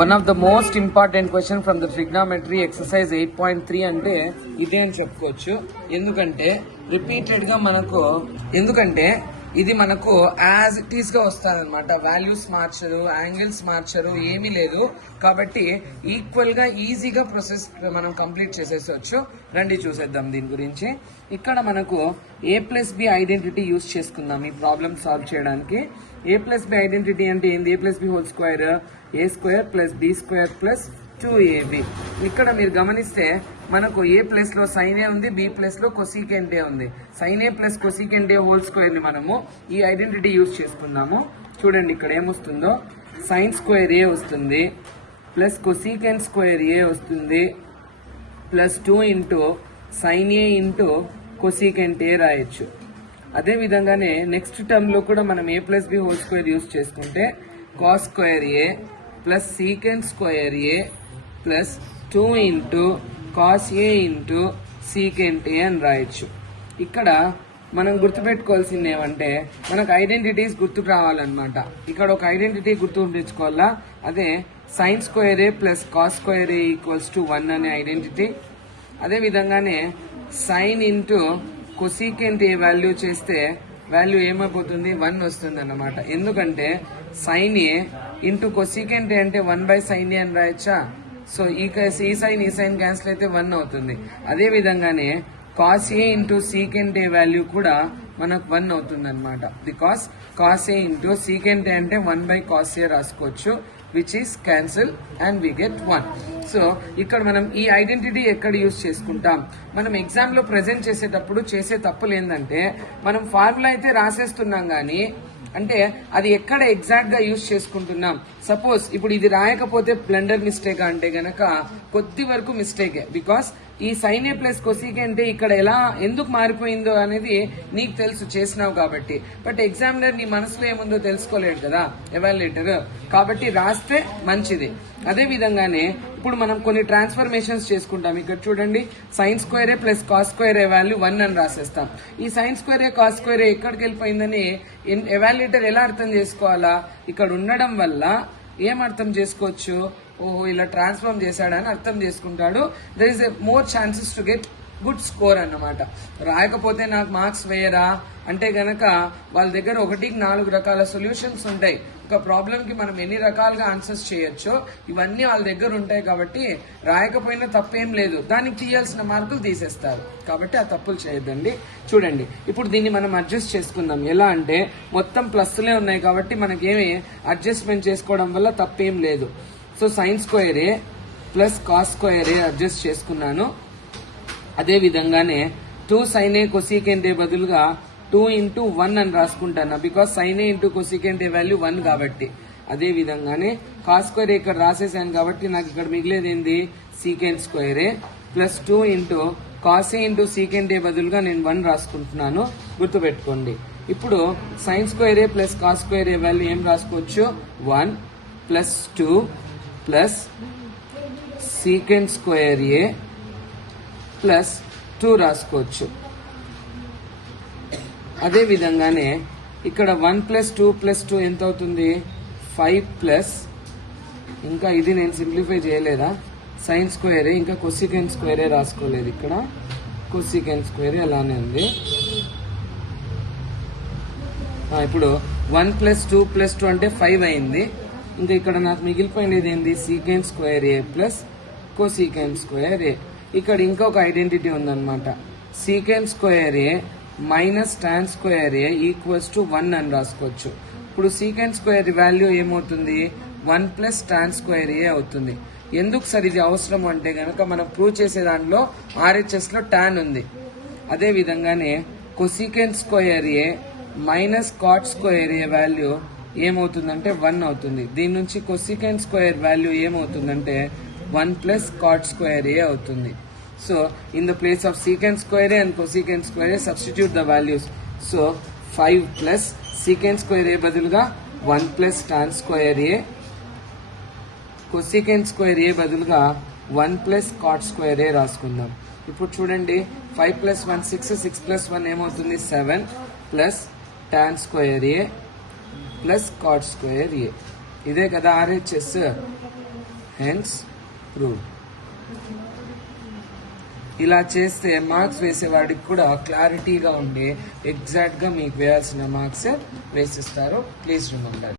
One of the most important question from the trigonometry exercise 8.3 అంటే ఇదే అని చెప్పుకోవచ్చు. ఎందుకంటే ఇది మనకు యాజ్ ఇట్ ఈస్ గా వస్తారనమాట. వాల్యూస్ మార్చరు, యాంగిల్స్ మార్చరు, ఏమీ లేదు. కాబట్టి ఈక్వల్ గా ఈజీగా ప్రాసెస్ మనం కంప్లీట్ చేసేసవచ్చు. రండి చూసేద్దాం దీని గురించి. ఇక్కడ మనకు A+B ఐడెంటిటీ యూజ్ చేసుకుందాం ఈ ప్రాబ్లమ్ సాల్వ్ చేయడానికి. A+B ఐడెంటిటీ అంటే ఏంది? A+B whole square A² + B² + 2AB. ఇక్కడ మీరు గమనిస్తే మనకు A ప్లేస్ లో sin A ఉంది, B ప్లేస్ లో cosecant A ఉంది. sin A + cosecant A whole square ని మనము ఈ ఐడెంటిటీ యూజ్ చేసుకున్నాము. చూడండి ఇక్కడ ఏమొస్తుందో, sin² A వస్తుంది ప్లస్ cosecant² A వస్తుంది plus 2 × sin A × cosecant A రాయొచ్చు. అదే విధంగానే నెక్స్ట్ టర్మ్ లో కూడా మనం A+B హోల్ స్క్వేర్ యూజ్ చేసుకుంటే cos² A plus secant² A plus 2 × cos A × secant A అని రాయొచ్చు. ఇక్కడ మనం గుర్తుపెట్టుకోవాల్సింది ఏమంటే మనకు ఐడెంటిటీస్ గుర్తుకు రావాలన్నమాట. ఇక్కడ ఒక ఐడెంటిటీ గుర్తు తెచ్చుకోవాలా, అదే sin² A plus cos² A = 1 అనే ఐడెంటిటీ. అదే విధంగానే sin × cosecant A వాల్యూ చేస్తే వాల్యూ ఏమైపోతుంది? 1 వస్తుంది అన్నమాట. ఎందుకంటే sin A × cosecant A అంటే 1/sin A అని రాయొచ్చా. సో ఈ సైన్ క్యాన్సిల్ అయితే 1 అవుతుంది. అదే విధంగానే cos A × secant A value కూడా మనకు 1 అవుతుంది అనమాట. Because cos A × secant A అంటే 1/cos A రాసుకోవచ్చు, which is cancel and we get 1. So ఇక్కడ మనం ఈ ఐడెంటిటీ ఎక్కడ యూజ్ చేసుకుంటాం? మనం ఎగ్జామ్ లో ప్రెజెంట్ చేసేటప్పుడు చేసే తప్పులు ఏంటంటే మనం ఫార్ములా అయితే రాసేస్తున్నాం కానీ అంటే అది ఎక్కడ ఎగ్జాక్ట్ గా యూజ్ చేసుకుంటున్నాం. సపోజ్ ఇప్పుడు ఇది రాయకపోతే బ్లండర్ మిస్టేక్ అంటే గనక కొద్ది వరకు మిస్టేకే. బికాస్ ఈ sin A + cosecant A ఇక్కడ ఎందుకు మారిపోయిందో అనేది నీకు తెలుసు, చేసినావు కాబట్టి. బట్ ఎగ్జామినర్ నీ మనసులో ఏముందో తెలుసుకోలేడు కదా ఎవాల్యుయేటర్, కాబట్టి రాస్తే మంచిది. అదే విధంగానే ఇప్పుడు మనం కొన్ని ట్రాన్స్ఫర్మేషన్స్ చేసుకుంటాం. ఇక్కడ చూడండి, sin² A + cos² A value 1 అని రాసేస్తాం. ఈ sin² A cos² A ఎక్కడికి వెళ్ళిపోయిందని ఎవాల్యుయేటర్ ఎలా అర్థం చేసుకోవాలా? ఇక్కడ ఉండడం వల్ల ఏం అర్థం చేసుకోవచ్చు? ఓహో ఇలా ట్రాన్స్ఫార్మ్ చేశాడని అర్థం చేసుకుంటాడు. There is more chances to get good score అన్నమాట. రాయకపోతే నాకు మార్క్స్ వేయరా అంటే గనక వాళ్ళ దగ్గర 1కి 4 రకాల సొల్యూషన్స్ ఉంటాయి. ఒక ప్రాబ్లం కి మనం ఎన్ని రకాలుగా ఆన్సర్స్ చేయొచ్చో ఇవన్నీ వాళ్ళ దగ్గర ఉంటాయి. కాబట్టి రాయకపోయినా తప్పేం లేదు, దానికి తీయాల్సిన మార్కులు తీసేస్తారు. కాబట్టి ఆ తప్పులు చేయొద్దండి. చూడండి ఇప్పుడు దీన్ని మనం అడ్జస్ట్ చేసుకుందాం. ఎలా అంటే మొత్తం ప్లస్లే ఉన్నాయి కాబట్టి మనకేమి అడ్జస్ట్మెంట్ చేసుకోవడం వల్ల తప్పేం లేదు. So sin² A plus cos² A adjust చేసుకున్నాను. అదే విధంగానే 2 sin A cosecant A బదులుగా 2 × 1 అని రాసుకుంటాను, because sin A × cosecant A value 1 కాబట్టి. అదే విధంగానే cos² A ఇక్కడ రాసేసాను కాబట్టి నాకు ఇక్కడ మిగిలేది ఏంది? secant² A plus 2 × cos A × secant A బదులుగా నేను 1 రాసుకుంటున్నాను, గుర్తుపెట్టుకోండి. ఇప్పుడు sin² A plus cos² A value ఏం రాసుకోవచ్చు? 1 plus 2 plus secant² A plus 2 రాసుకోవచ్చు. అదే విధంగానే ఇక్కడ 1 + 2 + 2 ఎంత అవుతుంది? 5 ప్లస్ ఇంకా ఇది నేను సింప్లిఫై చేయలేదా? sin² A ఇంకా cosecant² A రాసుకోలేదు. ఇక్కడ cosecant² A అలానే ఉంది. ఇప్పుడు 1 + 2 + 2 అంటే 5 అయింది. ఇంకా ఇక్కడ నాకు మిగిలిపోయినది ఏంది? secant² A plus cosecant² A. ఇక్కడ ఇంకొక ఐడెంటిటీ ఉందన్నమాట. secant² A minus tan² A = 1 అని రాసుకోవచ్చు. ఇప్పుడు secant² వాల్యూ ఏమవుతుంది? 1 + tan² A అవుతుంది. ఎందుకు సార్ ఇది అవసరం అంటే గనక మనం ప్రూవ్ చేసే దాంట్లో RHS లో tan ఉంది. అదే విధంగానే cosecant² A minus cot² A value ఏమవుతుందంటే 1 అవుతుంది. దీని నుంచి cosecant² వాల్యూ ఏమవుతుందంటే 1 + cot² A అవుతుంది. So in the place of secant² A and cosecant² A substitute the values. So 5 plus secant² A బదులుగా 1 + tan² A, cosecant² A బదులుగా 1 + cot² A రాసుకుందాం. ఇప్పుడు చూడండి, 5 + 1 6, 6 + 1 ఏమవుతుంది? 7 plus tan² A plus cot² A. ఇదే కదా RHS. Hence prove. ఇలా చేస్తే marks వేసేవాడికి కూడా క్లారిటీగా ఉండి ఎగ్జాక్ట్గా మీకు వేయాల్సిన మార్క్స్ వేసిస్తారు. Please remember.